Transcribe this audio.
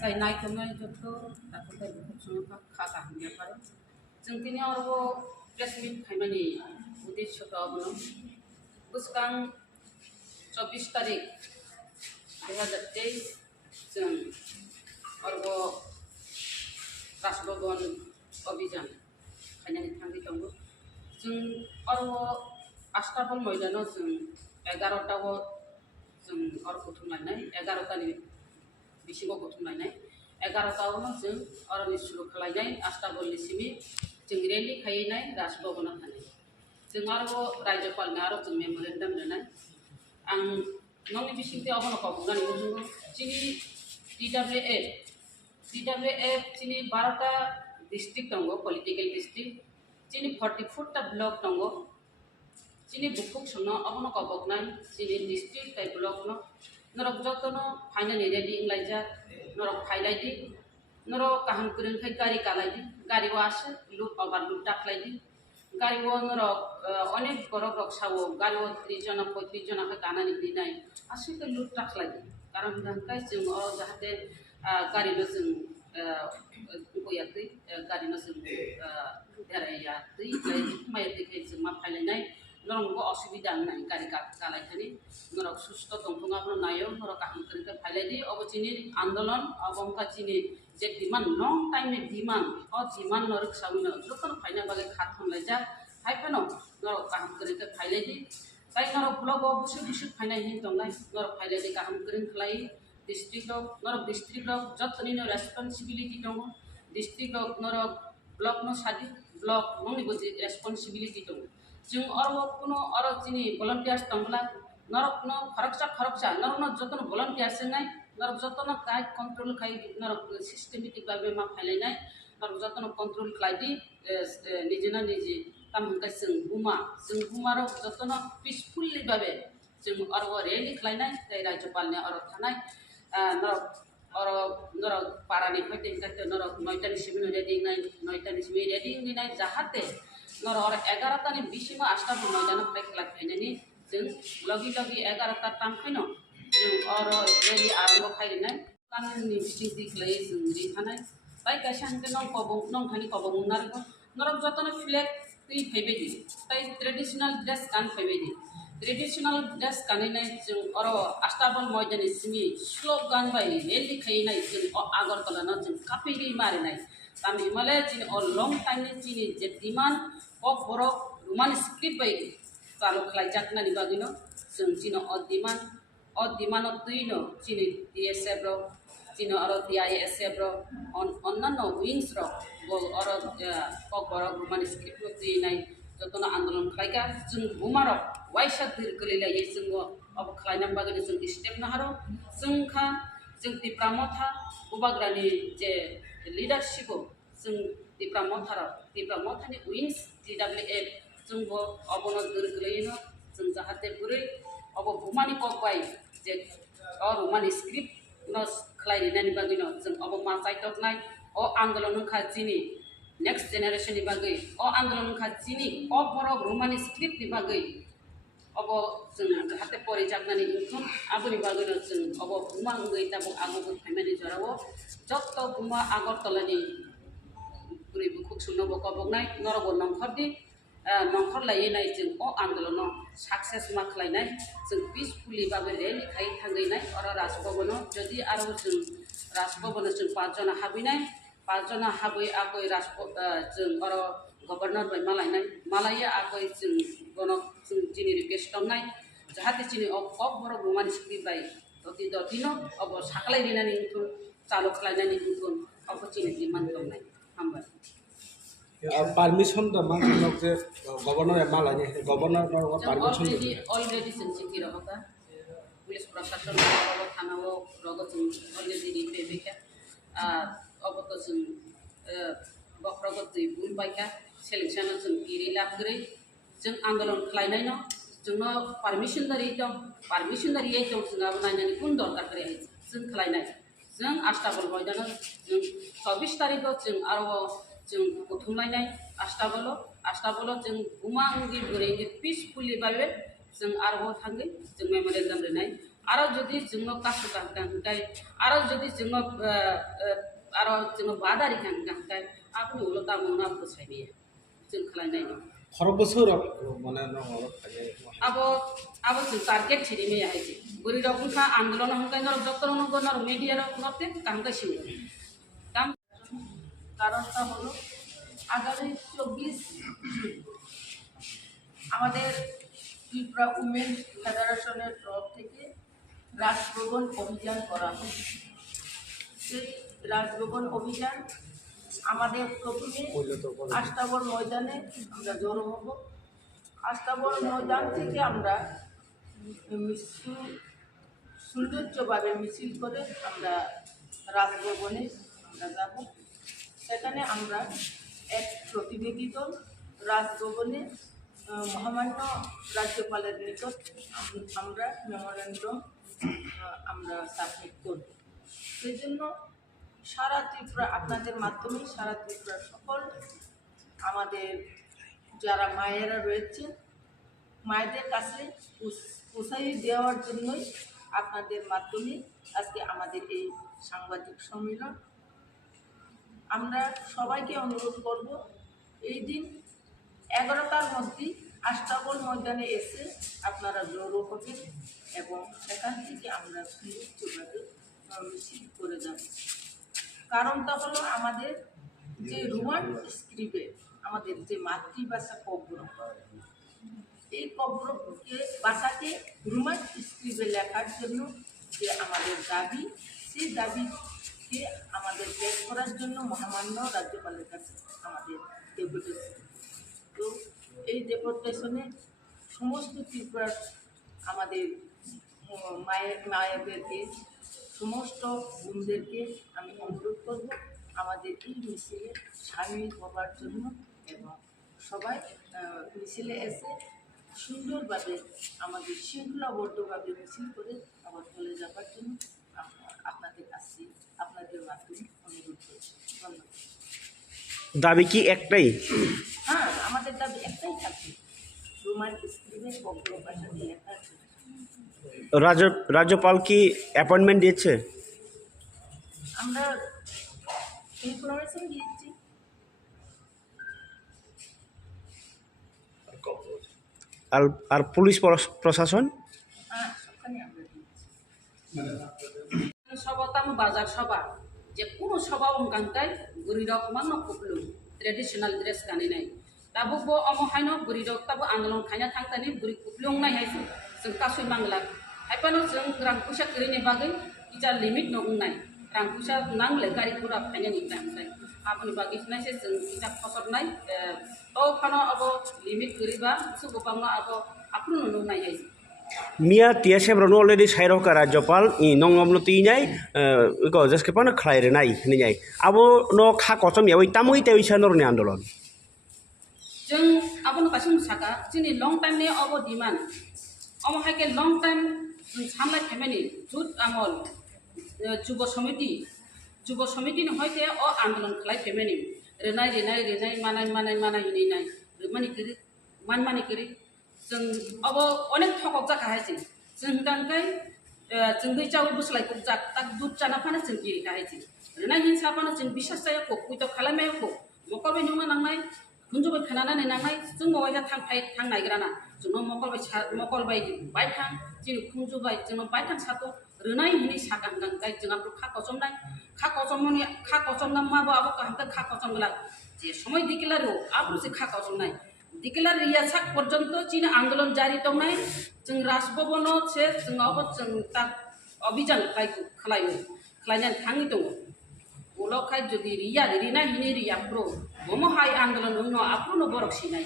जाय नायथ'नाय जत' दाखोथाय बुथुमनो खाखा हमनो पारो जों दिनै आरो प्रेस मिट खालामनायनि उद्देश्यखौ बुङो गोसोखां 24 तारिख 2023 जों आरो राजभवन अभियान खालामनानै थांबाय दङ जों आरो आस्ताबल मैदानाव जों 11टाव जों आरो बुथुमलायनाय 11टानि बिसिङाव बुथुमलायनाय 11टावनो जों आरो सुरु खालामनाय आस्ताबलनिसिमि जों रेलि खालामनाय राजभवनाव थानाय जों आरो रायजोपालनो आरो जों मेम'रेन्डाम लिरनाय आं नंनि बिसिंथि अबनखौ बुंनानै बुङो जोंनि DWF जोंनि 12टा डिस्ट्रिक्ट दङ पलिटिकल डिस्ट्रिक्ट जोंनि 44टा ब्लक दङ जोंनि बुकुक सुनो अबनखौ बगनाय जोंनि डिस्ट्रिक्ट टाइप ब्लक न नरक जतनो फाइनालि रेडि इंलाइजा नरक फाइलाइदि नरक काहाम करनखाय गारि कालाइदि गारि वासे लुट अबार लुट टाकलाइदि गारि वो नरक अनेक गरक सावो गारि वो 30 जना 35 जना का कानानि दिनाय आसिके लुट टाकलाइदि कारण दांखाय जों जाहाथे गारि न जों गयाखै गारि न जों बेरायाखै मायाखै जों मा फाइलायनाय नरक असुबिदा नाय गारि कालाइखानि नरक सुस्थ दंफाङाबो नायो नरक काहाम करनखाय फाइलाइदि अबचिनि आंदोलन अबंका चिनि जे डिमांड लं टाइम में डिमांड डिमांड नरक सावनो जतन फाइना बागे खात हमलायजा हाइफानो नरक काहाम करनखाय फाइलाइदि जाय नरक ब्लक बुसु फाइनाय हिन दंनाय नरक फाइलाइदि काहाम करनखाय डिस्ट्रिक्ट ऑफ जतनिनो रेस्पॉन्सिबिलिटी दङ डिस्ट्रिक्ट ऑफ नरक ब्लक न सादि ब्लक नंनिबो रेस्पॉन्सिबिलिटी दङ जों अरो कुनो अरो चिनि वॉलंटियर्स दंब्ला नरक न खरकसा नरक न जतन वॉलंटियर्स नाय नरक जतन काय कंट्रोल खाय नरक सिस्टेमेटिक भाबे मा फाइलायनाय नरक जतन कंट्रोल खायदि निजेना निजे काम हंकाय जों बुमा र जतन पीसफुली भाबे जों अरो रेली खायनाय जाय राज्यपालने अरो थानाय नरक पारानि फैते काते नरक 9टानि सिम रेडी नाय 9टानि सिम रेडी नाय जाहाते नरक और 11टानि बिसिम आस्ताबल मैदान फाइखला फाइनानि जों लगी 11टा टामखैनो जों और रेली आरंभ खायनाय काननि बिसिंति खलै जों रि थानाय ताइ कायसांके नं थानि कबं नारगो नरक जतन फ्लैग ति फैबेदि ताइ ट्रेडिशनल ड्रेस कान फैबेदि ट्रेडिशनल ड्रेस कानिनाय जों और आस्ताबल मैदाननि सिमि स्लोगान बाय रेली खायनाय जों आगरतला न जों कापिरि मारिनाय ताम हिमालय चिन और लंग टाइम नि चिनि जे डिमांड ऑफ बरो रोमान स्क्रिप्ट बाय चालू खालायजाकनानि बागिनो जों चिन अ डिमांड तुइनो चिनि DSF रो चिन और DISF रो अन्नान्य विंग्स रो और बरो रोमान स्क्रिप्ट रो तुइनाय जतन आंदोलन खायगा जों बुमारो वाइसा दिर गलिलाय जों अब खायनाम बागिनो जों स्टेप नाहारो जों दिप्रामथा उबाग्रानि जे लीडरशिप जों दिप्रामथानि विंग्स DWF जोंबो अबनो दिर गलिनो जों जाहाथे बुरै अब बुमानि कबाय जे रोमान स्क्रिप्ट न खायरिनानि बागिनो जों अब मा चाइटकनाय अ आंदोलन खाजिनि नेक्स्ट जेनेरेशन नि बागै अ आंदोलन खाजिनि अ बर रोमान स्क्रिप्ट नि बागै अब जों जाहाथे परिजाकनानि इनकम आबुनि बागैनो जों अब बुमा गै ताबो आगो फाइमानि जरावो जत्त बुमा आगरतलानि बुरै बुकुक सुनो बकबगनाय नरगो नंखरदि नंखर लायनाय जों अ आंदोलन सक्सेस मा खालायनाय जों पीसफुली बाबे रेली खाय थांगैनाय और राजभवन जदि आरो जों राजभवन जों 5 जना हाबिनाय 5 जना हाबै आगै जों और गवर्नर बाय मालाया आगै जों गनो जों जिनि रिक्वेस्ट दंनाय जाहाथे जिनि अफ बर रोमान स्क्रिप्ट बाय दतिनो अब साखलाय रिनानि इनथु चालु खालायनानि इनथु अब जिनि डिमांड दंनाय हामबाय परमिशन द मानसिनो जे गवर्नर मालानि गवर्नर परमिशन ऑलरेडी जों सिटी रहता पुलिस प्रशासन थानाव रग जों ऑलरेडी पेबेका अब तो जों बख्रगत बुलबायका सेलेक्शन जों गिरि लाबग्रै जों आंदोलन खालायनाय न जोंनो परमिशन दारि दं जों नायनानै कुन दरकार करे जों खालायनाय जों आस्ताबल मैदान जों 24 तारिखआव जों आरो जों बुथुमलायनाय आस्ताबल जों बुमांगि बुरैनि पीसफुली बाबे जों आरो थांगोन जों मेमोरियेल लिरनाय आरो जुदि जोङो कासु गांगांखाय आरो जुदि जोङो आरो जोङो बादारि गांगांखाय आपनि उलटा मोना फोसायबिया जों खालायनाय खर बोसोराव माने नङाबा खाजे अब अब जों टारगेट छिरिमे आइजे बुरि रखा आंदोलन हमकाय नर डॉक्टर नगर नर मीडिया नरते कामका शिव কাম কারণটা হলো আগামী 24 আমাদের ত্রিপুরা উমেন ফেডারেশনের তরফ থেকে রাজভবন অভিযান করা হবে। সেই রাজভবন অভিযান আমাদের প্রথমে আস্তাবল ময়দানে আমরা জড়ো হব। আস্তাবল ময়দান থেকে আমরা সৌন্দর্যভাবে মিছিল করে আমরা রাজভবনে আমরা যাব। সেখানে আমরা এক প্রতিনিধি দল রাজভবনে মহামান্য রাজ্যপালের নিকট আমরা মেমোরেন্ডাম আমরা সাবমিট করব। সেই জন্য সারা ত্রিপুরা আপনাদের মাধ্যমে সারা ত্রিপুরার সকল আমাদের যারা মায়েরা রয়েছে মায়েদের কাছে উৎসাহী দেওয়ার জন্যই আপনাদের মাধ্যমে আজকে আমাদের এই সাংবাদিক সম্মেলন। আমরা সবাইকে অনুরোধ করব এই দিন 11টার মধ্যে আস্তাবল ময়দানে এসে আপনারা জড়ো হবেন এবং সেখান থেকে আমরা সুন্দরভাবে মিছিল করে যাব। কারণটা হলো আমাদের যে রোমান স্ক্রিপ্টে আমাদের যে মাতৃভাষা কব্র, এই কব্রকে ভাষাকে রোমান স্ক্রিপ্টে লেখার জন্য যে আমাদের দাবি, সেই দাবিকে আমাদের পেশ করার জন্য মহামান্য রাজ্যপালের কাছে আমাদের ডেপুটেশন। তো এই ডেপুটেশনে সমস্ত ত্রিপুরার আমাদের মায়েদেরকে সমস্ত বোনদেরকে আমি অনুরোধ করব আমাদের এই মিছিলে সামিল হবার জন্য এবং সবাই মিছিলে এসে সুন্দরভাবে আমাদের শৃঙ্খলাবদ্ধভাবে মিছিল করে আবার চলে যাবার জন্য আপনাদের কাছে আপনাদের মাধ্যমে অনুরোধ করছি। ধন্যবাদ। দাবি কি একটাই? হ্যাঁ, আমাদের দাবি একটাই থাকবে, রোমান স্ক্রিপ্টের কব্র ভাষা দিয়ে লেখা। রাজ্যপাল কি অ্যাপয়েন্টমেন্ট দিয়েছে? আমরা ইনফরমেশন দিয়েছি। আর পুলিশ প্রশাসন? হ্যাঁ, সবখানে আমরা দিয়েছি। সবতাম বাজার সভা যে কোনো সভা অঙ্কাঙ্কায় বুড়ি রক মান কুপলু ট্রেডিশনাল ড্রেস গানি নাই তাবো অমহাইন বুড়ি রক তাবো আন্দোলন খাইনা থাংতানি বুড়ি কুপলুং নাই হাইছে जों कासुइ मांगला हाइपानो जों रां फैसा करिनि बागै इजा लिमिट नंनाय रां फैसा नांले गारि घोड़ा फाइनानि टाइमफ्राय आपनि बागै फैनायसे जों इजा फसरनाय तो फानो अब लिमिट करिबा सुगोबांनो अब आपनो नंनाय हाइसे मिया टिया सेब्रनो अलरेडी साइरका राज्यपाल इ नंगमनो तिनाय इको जसके पानो खलाइरे नाय निनाय आबो न खा कसम यावै तामुइ तेइसा नरनि आन्दोलन जों आबनो कासिम साका जोंनि लं टाइमनि अब डिमान्ड अमहायके लं टाइम सामलाय फेमिनि जुट आमल जुब समिति हयते अ आन्दोलन खालाय फेमिनि रेनाय मानाय हिनाय मानि करि जों अब अनेक थकक जाखाहायसै जों गांखाय जों दैचाव बुसलायखौ जाक दुध जाना फानो जों गिरि खाहायसै रेनाय हिंसाफानो जों बिसास जायाखौ कुइथ खालामनायखौ मकलबाय नुमा नांनाय खुनजुबाय खोनानानै नांनाय जों मबाइल थां नायग्राना जोंनो मकलबाय बायथां जों खुनजुबाय जोंनो बायथां सातो रेनाय हिनि सागां गांखाय जोंहा खा कचमना माबो आबो काहंका खा कचमला जे समय दिकेलारो आबो से खा कचमनाय दिकेलार रियासाक पर्यन्त चीन आंदोलन जारी दंनाय जों राजभवन से जों अब जों ता अभियान खालायनानै थाङि दङ उलखाय जुदि रिना हिनि रिया प्रो ममहाय आंदोलन उनो आप्रुनो बरक सिनाय